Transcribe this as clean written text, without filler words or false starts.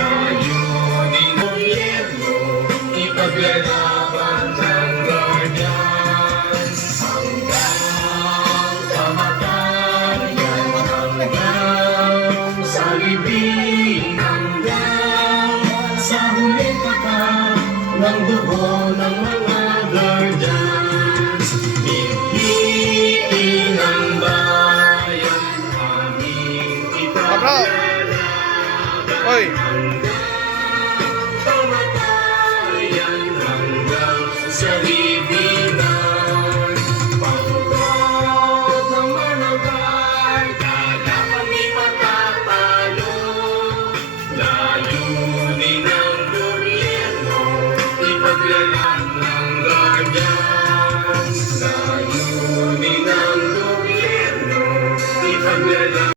Layunin ng gobyerno, ipaglalaban ng guardians. Hanggang kamatayan, hanggang sa libing, hanggang sa huling tatak ng dugo ng mga guardians. Piliin ang bayan, aming ipaglalaban. Hoy! Kamatayan hanggang sa libingan. Pangkat ng managay, kaya kami matatalo. Layunin ng gobyerno, ipaglalaban ng guardians. Layunin ng gobyerno, ipaglalaban.